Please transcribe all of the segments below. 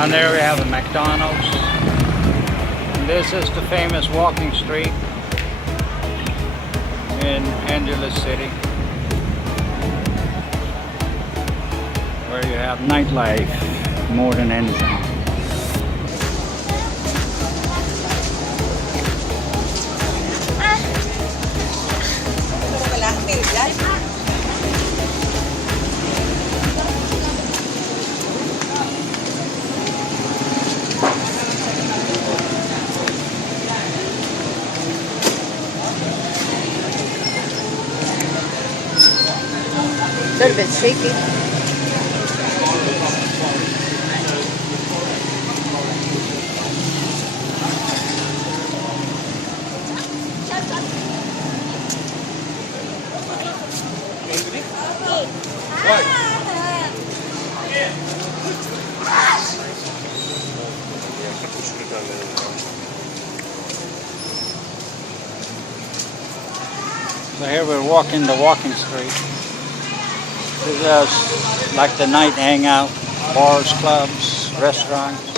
Down there we have a McDonald's. And this is the famous walking street in Angeles City, where you have nightlife more than anything. Little bit shaky. So here we're walking the walking street. This is like the night hangout, bars, clubs, restaurants.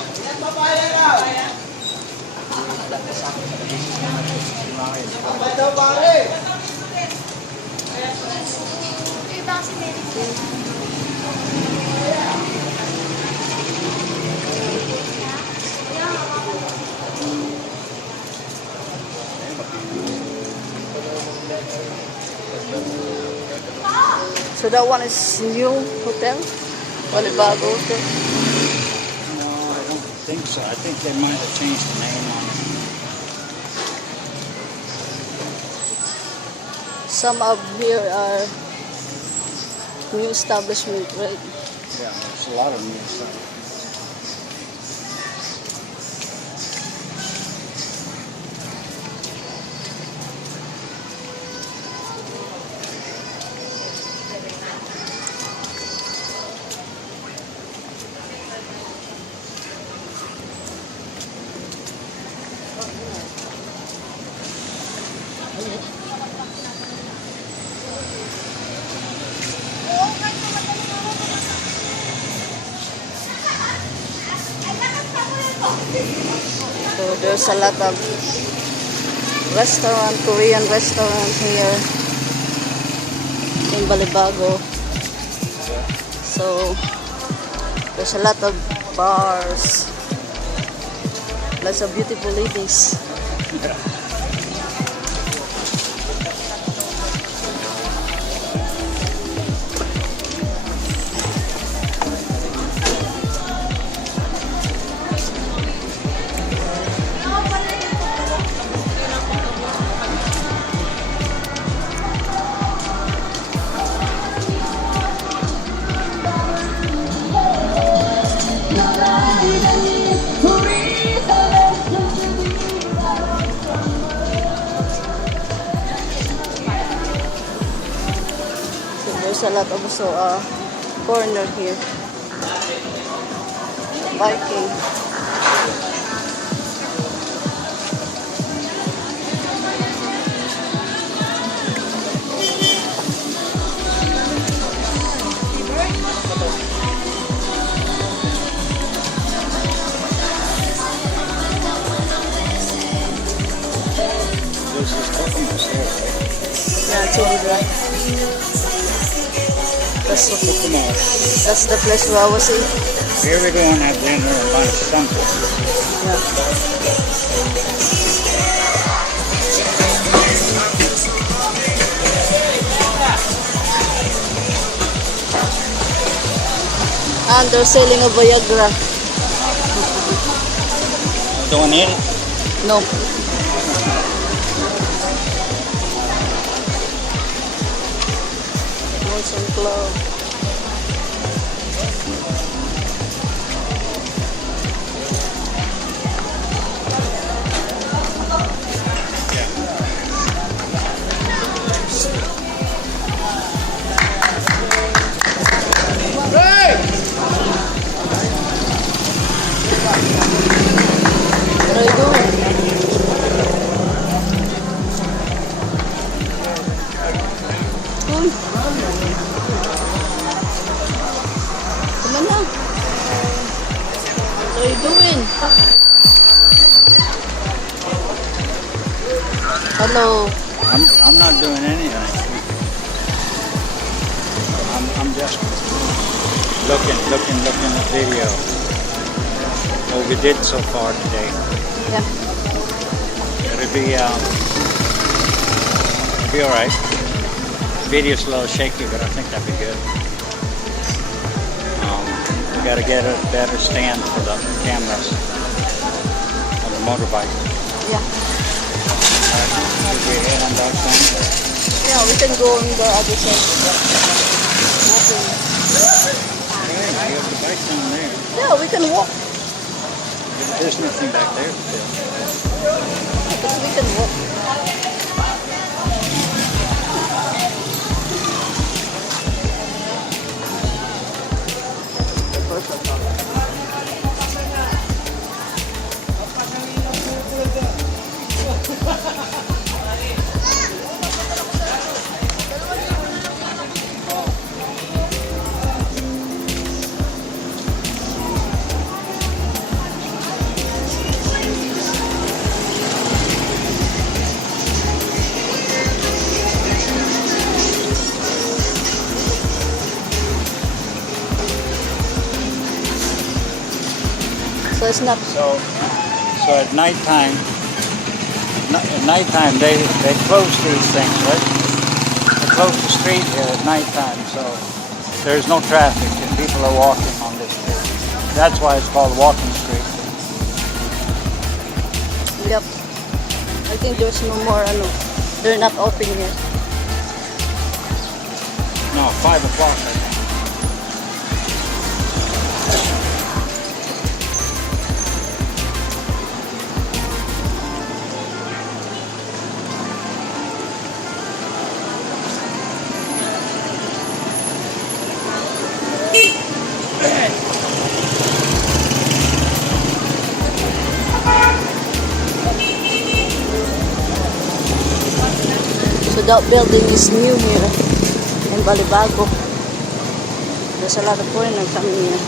So that one is new hotel? Balibago hotel? No, I don't think so. I think they might have changed the name on it. Some of here are new establishment, right? Yeah, there's a lot of new stuff. So there's a lot of restaurant, Korean restaurant here in Balibago. So there's a lot of bars, lots of beautiful ladies. There's a lot of also corner here. Biking. This is Coconut here, right? Yeah, it's over there. That's the place where I was in. Here we go and have dinner and lunch something. Yeah. And they're selling a Viagra. Don't need it? No. Some club. What are you doing? Cool. What are you doing? Hello. I'm not doing anything. I'm just looking at video. What we did so far today. Yeah. It'll be all right. Video's a little shaky, but I think that'd be good. We got to get a better stand for the cameras on the motorbike. Yeah. Should we head on that side? Yeah, we can go on the other side. Okay, you have the bike down there. Yeah, we can walk. There's nothing back there still. But we can walk. So it's not. So at nighttime, they close these things, right? They close the street here at nighttime, so there's no traffic and people are walking on this street. That's why it's called Walking Street. Yep. I think there's no more. They're not open yet. No, 5 o'clock, I think. So that building is new here in Balibago. There's a lot of foreigners coming here.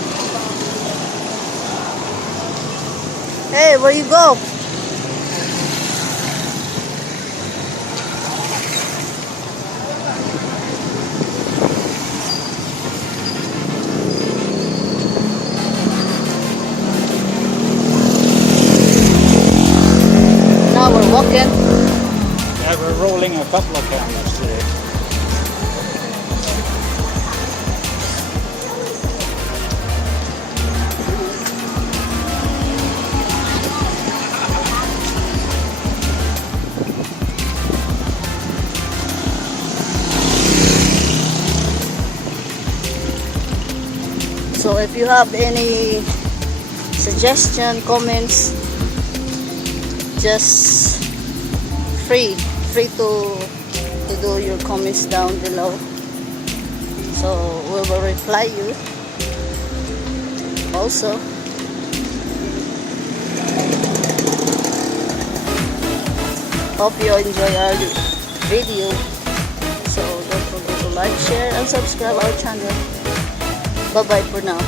Hey, where you go? Now we're walking. Yeah, we're rolling a couple of cameras today. So if you have any suggestion, comments, just free to do your comments down below. So we will reply you also. Hope you enjoy our video. So don't forget to like, share, and subscribe our channel. Bye bye for now.